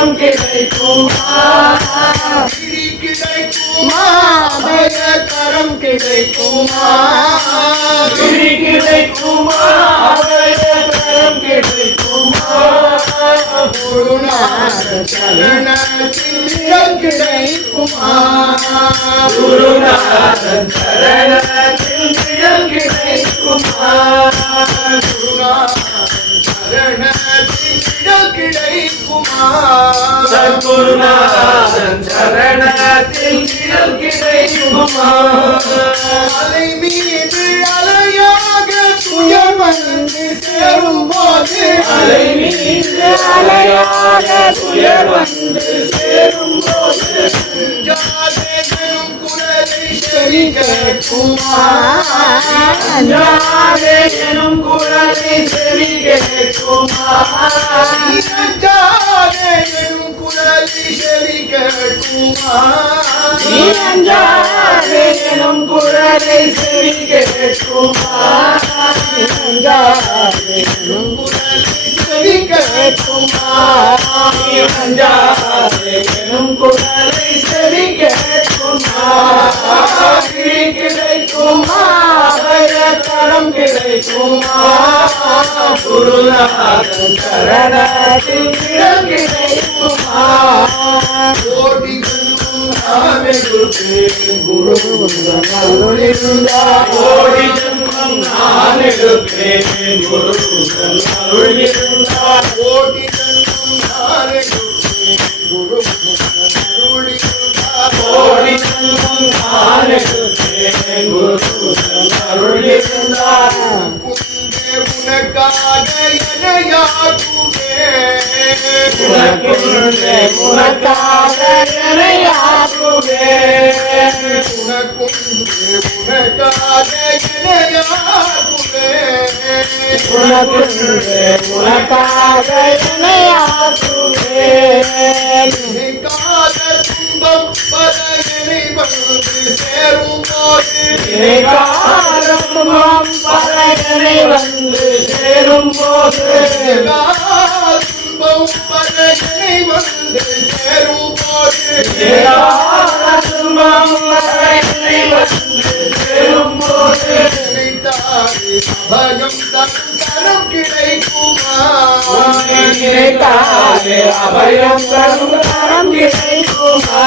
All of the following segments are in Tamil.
கரம் கிடைக்குமா விழி கிடைக்குமா அபய கரம் கிடைக்குமா விழி கிடைக்குமா அபய கரம் கிடைக்குமா குருநாத சரணத்தில் கிடைக்குமா குருநாதன் சரணத்தில் சத்குருநாதன் சரணத்தில் நிழல் கிடைக்குமா அலை மீது அலையாக துயர் வந்து சேரும் போது அலை மீது அலையாக துயர் வந்து சேரும் போது ஜாதேனும் குரலை செவி கேட்குமா? அஞ்சாதே எனும் குரலை செவி கேட்குமா? கேட்குமா குரலை சிறி கேட்குமா ஜாதேனும் குரலை கேட்குமா குரலை சிறி கேட்குமா விழி கிடைக்குமா அபய கிடைக்குமா குருநாதன் சரணத்தில் கிடைக்குமா குரு கோடி ஜென்மம் நான் எடுப்பேன் குரு அருளிருந்தார் கோடிகளும் குரு கோடி நான் எடுப்பேன் குரு சேரும் போது காலமும் பலகனை வந்து சேரும் போது துன்பம் பல என்னை வந்து சேரும் போது காலமும் பலகனை வந்து சேரும் போது நினைத்தாலே அபயம் தரும் கரம் கிடைக்குமா உன்னை நினைத்தாலே அபயம் தரும் கரம் கிடைக்குமா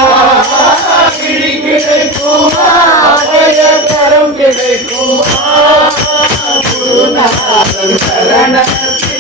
கிளி கிடைக்குமா அபய கரம் கிடைக்குமா குருநாதன் சரணத்தில்